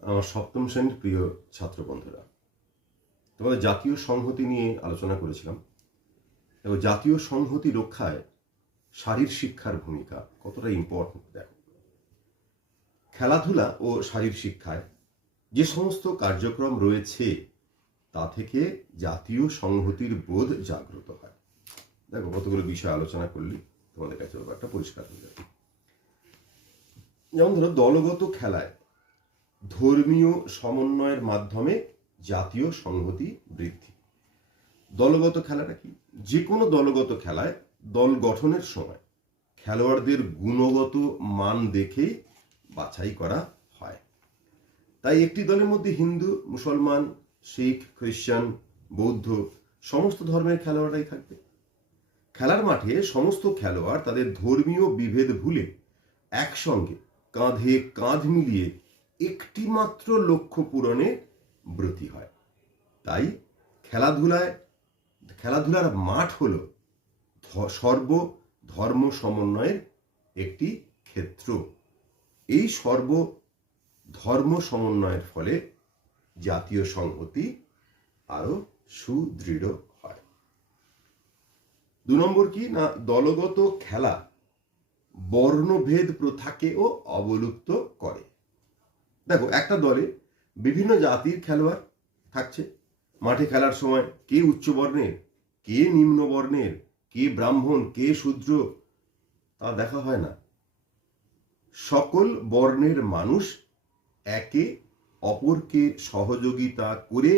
আমার সপ্তম শ্রেণীর প্রিয় ছাত্র বন্ধুরা, তোমাদের জাতীয় সংহতি নিয়ে আলোচনা করেছিলাম এবং জাতীয় সংহতি রক্ষায় শারীর শিক্ষার ভূমিকা কতটা ইম্পর্টেন্ট দেখো। খেলাধুলা ও শারীর শিক্ষায় যে সমস্ত কার্যক্রম রয়েছে তা থেকে জাতীয় সংহতির বোধ জাগ্রত হয়। দেখো কতগুলো বিষয় আলোচনা করলি তোমাদের কাছে ব্যাপারটা পরিষ্কার হয়ে যাবে। যেমন ধরো, দলগত খেলায় ধর্মীয় সমন্বয়ের মাধ্যমে জাতীয় সংহতি বৃদ্ধি। দলগত খেলাটা কি? যে কোনো দলগত খেলায় দল গঠনের সময় খেলোয়াড়দের গুণগত মান দেখে বাছাই করা হয়। তাই একটি দলের মধ্যে হিন্দু, মুসলমান, শিখ, খ্রিস্টান, বৌদ্ধ সমস্ত ধর্মের খেলোয়াড়রাই থাকবে। খেলার মাঠে সমস্ত খেলোয়াড় তাদের ধর্মীয় বিভেদ ভুলে একসঙ্গে কাঁধে কাঁধ মিলিয়ে একটি মাত্র লক্ষ্য পূরণে ব্রতী হয়। তাই খেলাধুলার মাঠ হল সর্ব ধর্ম সমন্বয়ের একটি ক্ষেত্র। এই সর্ব ধর্ম সমন্বয়ের ফলে জাতীয় সংহতি আরো সুদৃঢ় হয়। 2 নম্বর কি না, দলগত খেলা বর্ণভেদ প্রথাকেও অবলুপ্ত করে। দেখো, একটা দলে বিভিন্ন জাতির খেলোয়াড় থাকছে। মাঠে খেলার সময় কে উচ্চ বর্ণের, কে নিম্ন বর্ণের, কে ব্রাহ্মণ, কে শূদ্র তা দেখা হয় না। সকল বর্ণের মানুষ একে অপরকে সহযোগিতা করে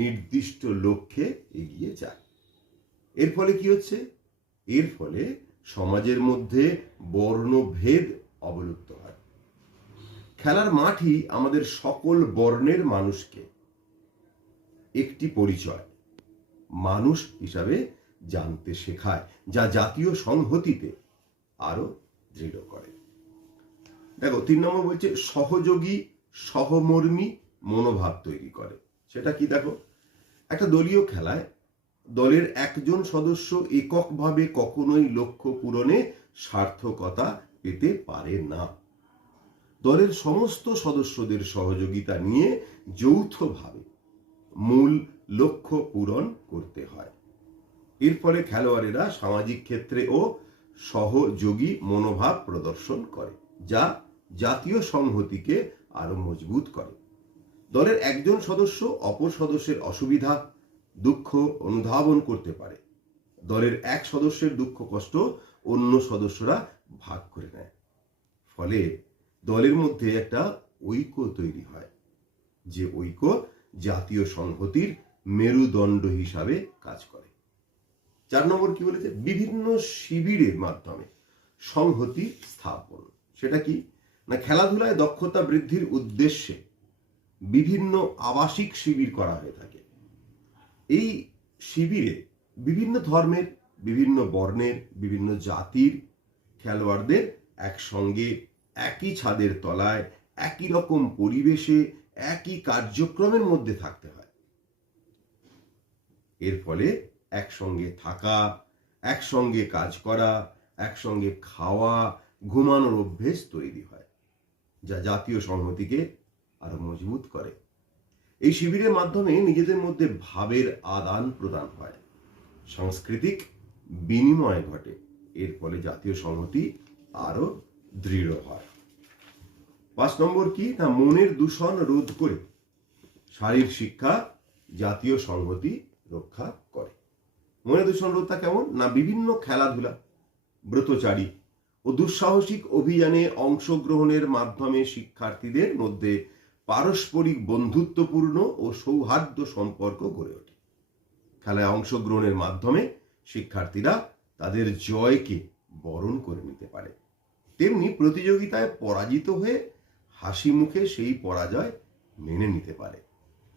নির্দিষ্ট লক্ষ্যে এগিয়ে যায়। এর ফলে কি হচ্ছে? এর ফলে সমাজের মধ্যে বর্ণভেদ অবলুপ্ত হয়। খেলার মাঠই আমাদের সকল বর্ণের মানুষকে একটি পরিচয়, মানুষ হিসাবে জানতে শেখায়, যা জাতীয় সংহতিতে আরো দৃঢ় করে। দেখো, 3 নম্বর বলছে সহযোগী সহমর্মী মনোভাব তৈরি করে। সেটা কি? দেখো, একটা দলীয় খেলায় দলের একজন সদস্য এককভাবে কখনোই লক্ষ্য পূরণে সার্থকতা পেতে পারে না। দলের সমস্ত সদস্যদের সহযোগিতা নিয়ে যৌথভাবে মূল লক্ষ্য পূরণ করতে হয়। এর ফলে খেলোয়াড়েরা সামাজিক ক্ষেত্রে ও সহযোগী মনোভাব প্রদর্শন করে, যা জাতীয় সংহতিকে আরো মজবুত করে। দলের একজন সদস্য অপর সদস্যের অসুবিধা, দুঃখ অনুধাবন করতে পারে। দলের এক সদস্যের দুঃখ কষ্ট অন্য সদস্যরা ভাগ করে নেয়। ফলে দলের মধ্যে একটা ঐক্য তৈরি হয়, যে ঐক্য জাতীয় সংহতির মেরুদণ্ড হিসাবে কাজ করে। 4 নম্বর কি বলেছে? বিভিন্ন শিবিরের মাধ্যমে সংহতি স্থাপন। সেটা কি না, খেলাধুলায় দক্ষতা বৃদ্ধির উদ্দেশ্যে বিভিন্ন আবাসিক শিবির করা হয়ে থাকে। এই শিবিরে বিভিন্ন ধর্মের, বিভিন্ন বর্ণের, বিভিন্ন জাতির খেলোয়াড়দের একসঙ্গে একই ছাদের তলায় একই রকম পরিবেশে একই কার্যক্রমের মধ্যে থাকতে হয়। এর ফলে একসঙ্গে থাকা, একসঙ্গে কাজ করা, একসঙ্গে খাওয়া, ঘুমানোর অভ্যেস তৈরি হয়, যা জাতীয় সংহতিকে আরো মজবুত করে। এই শিবিরের মাধ্যমে নিজেদের মধ্যে ভাবের আদান প্রদান হয়, সাংস্কৃতিক বিনিময় ঘটে। এর ফলে জাতীয় সংহতি আরো দৃঢ় হয়। 5 নম্বর কি না, মনের দূষণ রোধ করে শারীর শিক্ষা জাতীয় সংহতি রক্ষা করে। মনের দূষণ রোধটা কেমন না, বিভিন্ন খেলাধুলা, ব্রতচারী ও দুঃসাহসিক অভিযানে অংশগ্রহণের মাধ্যমে শিক্ষার্থীদের মধ্যে পারস্পরিক বন্ধুত্বপূর্ণ ও সৌহার্দ্য সম্পর্ক গড়ে ওঠে। খেলায় অংশগ্রহণের মাধ্যমে শিক্ষার্থীরা তাদের জয়কে বরণ করে নিতে পারে। তেমনি প্রতিযোগিতায় পরাজিত হয়ে হাসি মুখে সেই পরাজয় মেনে নিতে পারে।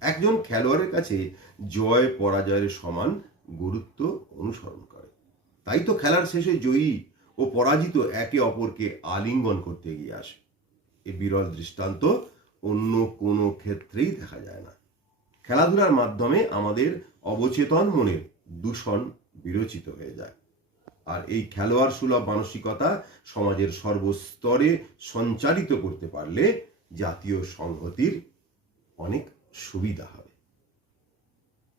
একজন খেলোয়াড়ের কাছে জয় পরাজয়ের সমান গুরুত্ব অনুসরণ করে। তাই তো খেলার শেষে জয়ী ও পরাজিত একে অপরকে আলিঙ্গন করতে এগিয়ে আসে। এই বিরল দৃষ্টান্ত অন্য কোনো ক্ষেত্রেই দেখা যায় না। খেলাধুলার মাধ্যমে আমাদের অবচেতন মনের দূষণ বিরচিত হয়ে যায়। আর এই খেলোয়াড় সুলভ মানসিকতা সমাজের সর্বস্তরে সঞ্চারিত করতে পারলে জাতীয় সংহতির অনেক সুবিধা হবে।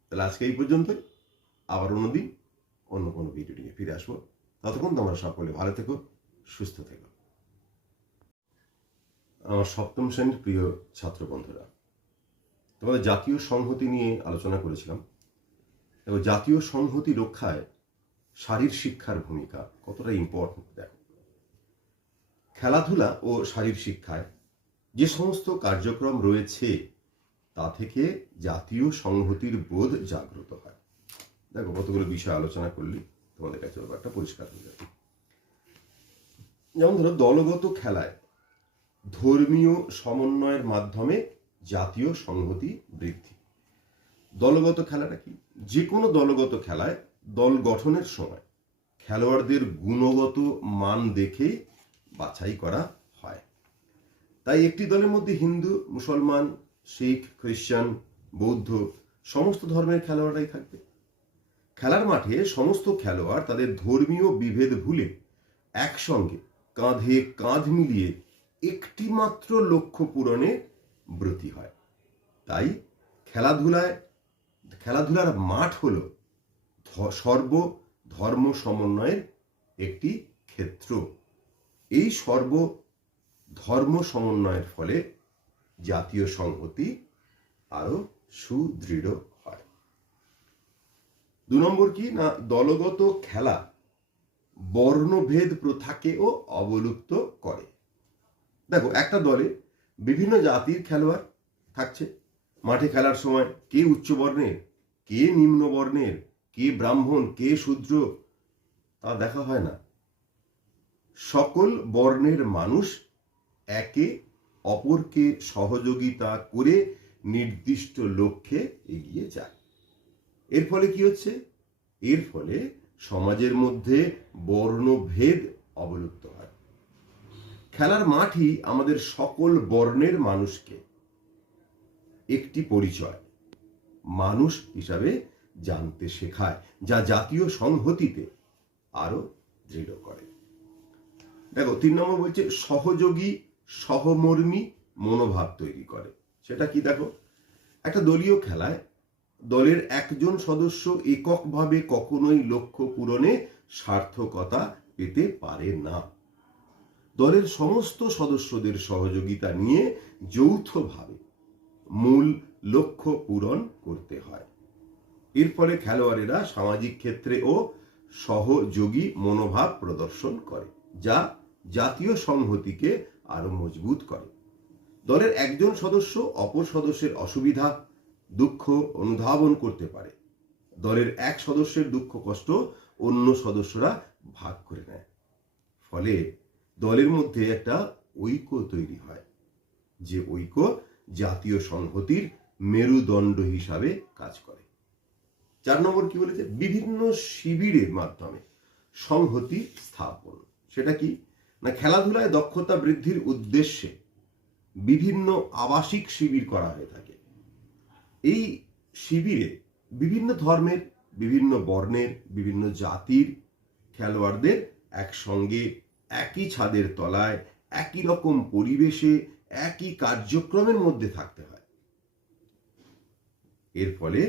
তাহলে আজকে এই পর্যন্তই। আবার অন্যদিন অন্য কোনো ভিডিও নিয়ে ফিরে আসবো। ততক্ষণ তোমরা সকলে ভালো থেকো, সুস্থ থেকো। আমার সপ্তম শ্রেণীর প্রিয় ছাত্র বন্ধুরা, তোমাদের জাতীয় সংহতি নিয়ে আলোচনা করেছিলাম এবং জাতীয় সংহতি রক্ষায় শারীর শিক্ষার ভূমিকা কতটা ইম্পর্টেন্ট দেখো। খেলাধুলা ও শারীর শিক্ষায় যে সমস্ত কার্যক্রম রয়েছে তা থেকে জাতীয় সংহতির বোধ জাগ্রত হয়। দেখো কতগুলো বিষয় আলোচনা করলি, তোমাদের কাছে ব্যাপারটা পরিষ্কার হয়ে যাবে। যেমন ধরো, দলগত খেলায় ধর্মীয় সমন্বয়ের মাধ্যমে জাতীয় সংহতি বৃদ্ধি। দলগত খেলাটা কি? যে কোনো দলগত খেলায় দল গঠনের সময় খেলোয়াড়দের গুণগত মান দেখে বাছাই করা হয়। তাই একটি দলের মধ্যে হিন্দু, মুসলমান, শিখ, খ্রিস্টান, বৌদ্ধ সমস্ত ধর্মের খেলোয়াড়রাই থাকবে। খেলার মাঠে সমস্ত খেলোয়াড় তাদের ধর্মীয় বিভেদ ভুলে একসঙ্গে কাঁধে কাঁধ মিলিয়ে একটি মাত্র লক্ষ্য পূরণে ব্রতী হয়। তাই খেলাধুলার মাঠ হল সর্ব ধর্ম সমন্বয়ের একটি ক্ষেত্র। এই সর্ব ধর্ম সমন্বয়ের ফলে জাতীয় সংহতি আরো সুদৃঢ় হয়। 2 নম্বর কি না, দলগত খেলা বর্ণভেদ প্রথাকেও অবলুপ্ত করে। দেখো, একটা দলে বিভিন্ন জাতির খেলোয়াড় থাকছে। মাঠে খেলার সময় কে উচ্চ বর্ণের, কে নিম্ন বর্ণের, কে ব্রাহ্মণ, কে শূদ্র তা দেখা হয় না। সকল বর্ণের মানুষ একে অপরকে সহযোগিতা করে নির্দিষ্ট লক্ষ্যে এগিয়ে যায়। এর ফলে কি হচ্ছে? এর ফলে সমাজের মধ্যে বর্ণভেদ অবলুপ্ত হয়। খেলার মাঠই আমাদের সকল বর্ণের মানুষকে একটি পরিচয়, মানুষ হিসাবে জানতে শেখায়, যা জাতীয় সংহতিতে আরো দৃঢ় করে। দেখো, 3 নম্বর বলছে সহযোগী সহমর্মী মনোভাব তৈরি করে। সেটা কি? দেখো, একটা দলীয় খেলায় দলের একজন সদস্য এককভাবে কখনোই লক্ষ্য পূরণে সার্থকতা পেতে পারে না। দলের সমস্ত সদস্যদের সহযোগিতা নিয়ে যৌথভাবে মূল লক্ষ্য পূরণ করতে হয়। এর ফলে খেলোয়াড়েরা সামাজিক ক্ষেত্রে ও সহযোগী মনোভাব প্রদর্শন করে, যা জাতীয় সংহতিকে আরো মজবুত করে। দলের একজন সদস্য অপর সদস্যের অসুবিধা, দুঃখ অনুধাবন করতে পারে। দলের এক সদস্যের দুঃখ কষ্ট অন্য সদস্যরা ভাগ করে নেয়। ফলে দলের মধ্যে একটা ঐক্য তৈরি হয়, যে ঐক্য জাতীয় সংহতির মেরুদণ্ড হিসাবে কাজ করে। 4 নম্বর কি বলেছে? বিভিন্ন শিবিরের মাধ্যমে সংহতি স্থাপন। সেটা কি না, খেলাধুলায় দক্ষতা বৃদ্ধির উদ্দেশ্যে বিভিন্ন আবাসিক শিবির করা হয়ে থাকে। এই শিবিরে বিভিন্ন ধর্মের, বিভিন্ন বর্ণের, বিভিন্ন জাতির খেলোয়াড়দের একসঙ্গে একই ছাদের তলায় একই রকম পরিবেশে একই কার্যক্রমের মধ্যে থাকতে হয়। এর ফলে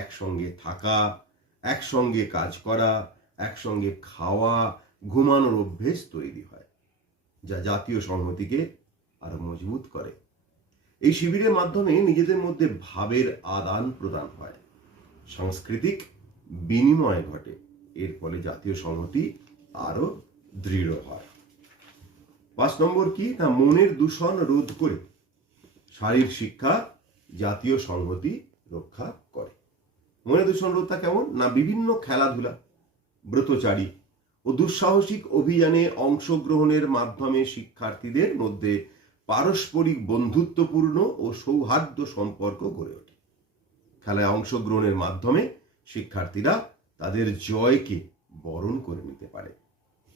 একসঙ্গে থাকা, একসঙ্গে কাজ করা, একসঙ্গে খাওয়া, ঘুমানোর অভ্যেস তৈরি হয়, যা জাতীয় সংহতিকে আরো মজবুত করে। এই শিবিরের মাধ্যমে নিজেদের মধ্যে ভাবের আদান প্রদান হয়, সাংস্কৃতিক বিনিময় ঘটে। এর ফলে জাতীয় সংহতি আরো দৃঢ় হয়। 5 নম্বর কি না, মনের দূষণ রোধ করে শারীর শিক্ষা জাতীয় সংহতি রক্ষা করে। মনের দূষণ রোধটা কেমন না, বিভিন্ন খেলাধুলা, ব্রতচারী ও দুঃসাহসিক অভিযানে অংশগ্রহণের মাধ্যমে শিক্ষার্থীদের মধ্যে পারস্পরিক বন্ধুত্বপূর্ণ ও সৌহার্দ্য সম্পর্ক গড়ে ওঠে। খেলায় অংশগ্রহণের মাধ্যমে শিক্ষার্থীরা তাদের জয়কে বরণ করে নিতে পারে,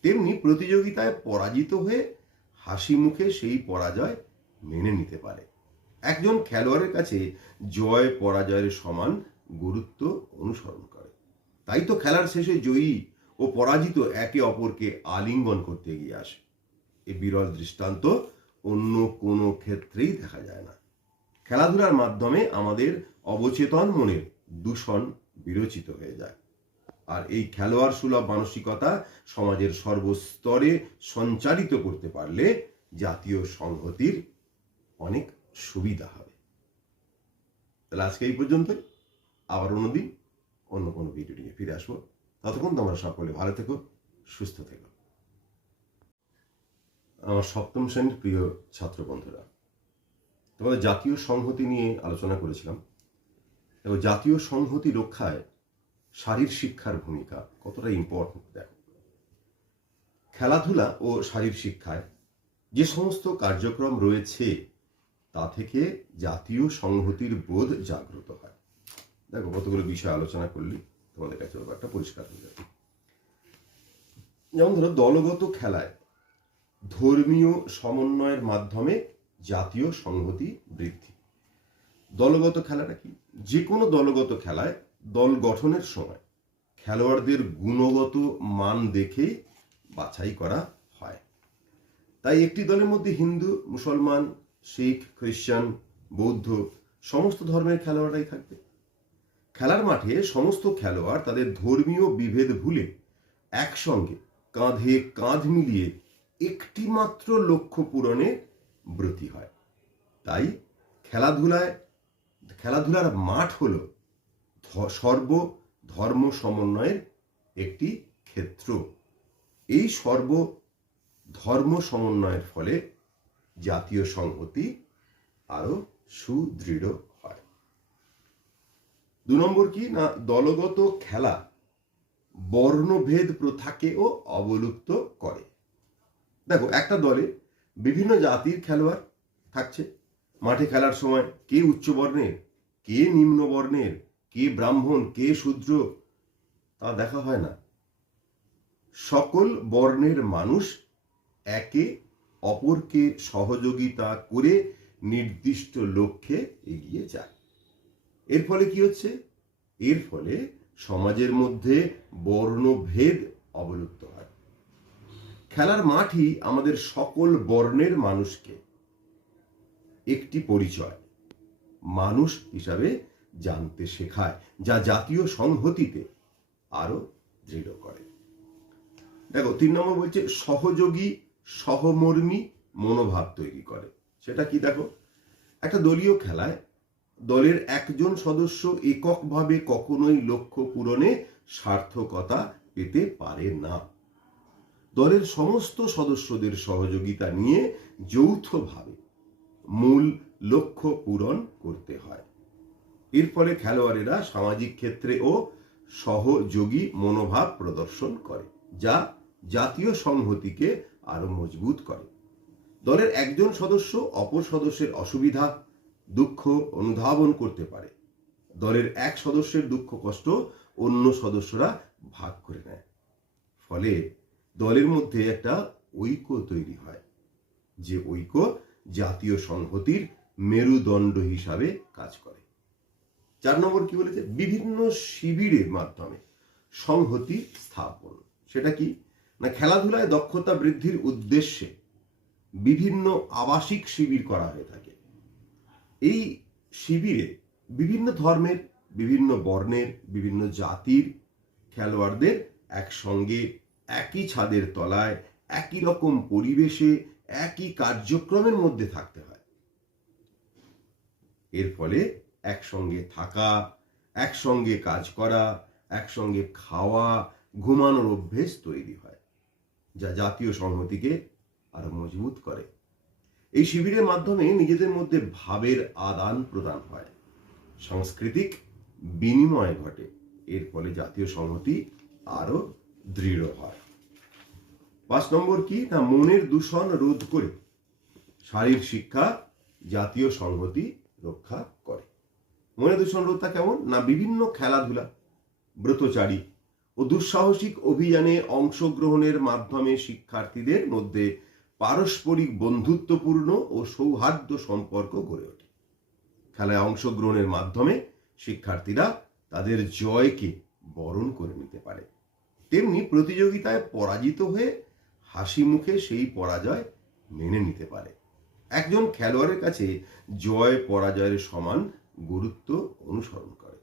তেমনি প্রতিযোগিতায় পরাজিত হয়ে হাসি মুখে সেই পরাজয় মেনে নিতে পারে। একজন খেলোয়াড়ের কাছে জয় পরাজয়ের সমান গুরুত্ব অনুসরণ করে। তাই তো খেলার শেষে জয়ী ও পরাজিত একে অপরকে আলিঙ্গন করতে এগিয়ে আসে। এই বিরল দৃষ্টান্ত অন্য কোনো ক্ষেত্রেই দেখা যায় না। খেলাধুলার মাধ্যমে আমাদের অবচেতন মনের দূষণ বিরচিত হয়ে যায়। আর এই খেলোয়াড় সুলভ মানসিকতা সমাজের সর্বস্তরে সঞ্চারিত করতে পারলে জাতীয় সংহতির অনেক সুবিধা হবে। তাহলে আজকে এই পর্যন্তই। আবার অন্যদিন অন্য কোনো ভিডিও নিয়ে ফিরে আসবো। ততক্ষণ তোমরা সকলে ভালো থেকো, সুস্থ থেকো। আমার সপ্তম শ্রেণীর প্রিয় ছাত্র বন্ধুরা, তোমাদের জাতীয় সংহতি নিয়ে আলোচনা করেছিলাম এবং জাতীয় সংহতি রক্ষায় শারীর শিক্ষার ভূমিকা কতটা ইম্পর্টেন্ট দেখো। খেলাধুলা ও শারীর শিক্ষায় যে সমস্ত কার্যক্রম রয়েছে তা থেকে জাতীয় সংহতির বোধ জাগ্রত হয়। দেখো কতগুলো বিষয় আলোচনা করলি, তোমাদের কাছে ব্যাপারটা পরিষ্কার হয়ে যাবে। যেমন ধরো, দলগত খেলায় ধর্মীয় সমন্বয়ের মাধ্যমে জাতীয় সংহতি বৃদ্ধি। দলগত খেলাটা কি? যে কোনো দলগত খেলায় দল গঠনের সময় খেলোয়াড়দের গুণগত মান দেখে বাছাই করা হয়। তাই একটি দলের মধ্যে হিন্দু, মুসলমান, শিখ, খ্রিস্টান, বৌদ্ধ সমস্ত ধর্মের খেলোয়াড়রাই থাকবে। খেলার মাঠে সমস্ত খেলোয়াড় তাদের ধর্মীয় বিভেদ ভুলে একসঙ্গে কাঁধে কাঁধ মিলিয়ে একটি মাত্র লক্ষ্য পূরণে ব্রতী হয়। তাই খেলাধুলার মাঠ হল সর্ব ধর্ম সমন্বয়ের একটি ক্ষেত্র। এই সর্ব ধর্ম সমন্বয়ের ফলে জাতীয় সংহতি আরো সুদৃঢ় হয়। 2 নম্বর কি না, দলগত খেলা বর্ণভেদ প্রথাকেও অবলুপ্ত করে। দেখো, একটা দলে বিভিন্ন জাতির খেলোয়াড় থাকছে। মাঠে খেলার সময় কে উচ্চ বর্ণের, কে নিম্ন বর্ণের, কে ব্রাহ্মণ, কে শূদ্র তা দেখা হয় না। সকল বর্ণের মানুষ একে অপরকে সহযোগিতা করে নির্দিষ্ট লক্ষ্যে এগিয়ে যায়। এর ফলে কি হচ্ছে? এর ফলে সমাজের মধ্যে বর্ণভেদ অবলুপ্ত হয়। খেলার মাঠই আমাদের সকল বর্ণের মানুষকে একটি পরিচয় মানুষ হিসাবে জানতে শেখায়, যা জাতীয় সংহতিতে আরো দৃঢ় করে। দেখো, 3 নম্বর বলছে সহযোগী সহমর্মী মনোভাব তৈরি করে। সেটা কি? দেখো, একটা দলীয় খেলায় দলের একজন সদস্য এককভাবে কখনোই লক্ষ্য পূরণে সার্থকতা পেতে পারে না। দলের সমস্ত সদস্যদের সহযোগিতা নিয়ে যৌথভাবে মূল লক্ষ্য পূরণ করতে হয়। এর ফলে খেলোয়াড়েরা সামাজিক ক্ষেত্রে ও সহযোগী মনোভাব প্রদর্শন করে, যা জাতীয় সংহতিকে আরো মজবুত করে। দলের একজন সদস্য অপর সদস্যের অসুবিধা, দুঃখ অনুধাবন করতে পারে। দলের এক সদস্যের দুঃখ কষ্ট অন্য সদস্যরা ভাগ করে নেয়। ফলে দলের মধ্যে একটা ঐক্য তৈরি হয়, যে ঐক্য জাতীয় সংহতির মেরুদণ্ড হিসাবে কাজ করে। 4 নম্বর কি বলেছে? বিভিন্ন শিবিরের মাধ্যমে সংহতি স্থাপন। সেটা কি না, খেলাধুলায় দক্ষতা বৃদ্ধির উদ্দেশ্যে বিভিন্ন আবাসিক শিবির করা হয়ে থাকে। এই শিবিরে বিভিন্ন ধর্মের, বিভিন্ন বর্ণের, বিভিন্ন জাতির খেলোয়াড়দের একসঙ্গে একই ছাদের তলায় একই রকম পরিবেশে একই কার্যক্রমের মধ্যে থাকতে হয়। এর ফলে একসঙ্গে থাকা, একসঙ্গে কাজ করা, একসঙ্গে খাওয়া, ঘুমানোর অভ্যেস তৈরি হয়, যা জাতীয় সংহতিকে আরো মজবুত করে। এই শিবিরের মাধ্যমে নিজেদের মধ্যে ভাবের আদান প্রদান হয়, সাংস্কৃতিক বিনিময় ঘটে। এর ফলে জাতীয় সংহতি আরো দৃঢ় হয়। 5 নম্বর কি না, মনের দূষণ রোধ করে শারীর শিক্ষা জাতীয় সংহতি রক্ষা করে। মনের দূষণ রোধটা কেমন না, বিভিন্ন খেলাধুলা, ব্রতচারী ও দুঃসাহসিক অভিযানে অংশগ্রহণের মাধ্যমে শিক্ষার্থীদের মধ্যে পারস্পরিক বন্ধুত্বপূর্ণ ও সৌহার্দ্য সম্পর্ক গড়ে ওঠে। খেলায় অংশগ্রহণের মাধ্যমে শিক্ষার্থীরা তাদের জয়কে বরণ করে নিতে পারে, তেমনি প্রতিযোগিতায় পরাজিত হয়ে হাসি মুখে সেই পরাজয় মেনে নিতে পারে। একজন খেলোয়াড়ের কাছে জয় পরাজয়ের সমান গুরুত্ব অনুসরণ করে।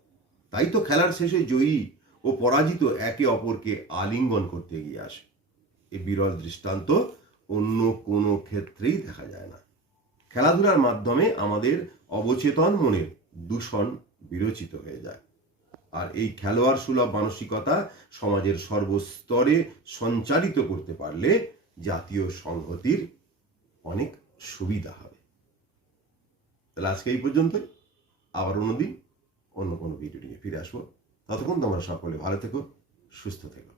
তাই তো খেলার শেষে জয়ী ও পরাজিত একে অপরকে আলিঙ্গন করতে এগিয়ে আসে। এই বিরল দৃষ্টান্ত অন্য কোনো ক্ষেত্রেই দেখা যায় না। খেলাধুলার মাধ্যমে আমাদের অবচেতন মনের দূষণ বিরচিত হয়ে যায়। আর এই খেলোয়াড় সুলভ মানসিকতা সমাজের সর্বস্তরে সঞ্চারিত করতে পারলে জাতীয় সংহতির অনেক সুবিধা হবে। তাহলে আজকে এই পর্যন্তই। আবার অন্যদিন অন্য কোনো ভিডিও নিয়ে ফিরে আসবো। ততক্ষণ তোমরা সকলে ভালো থেকো, সুস্থ থেকো।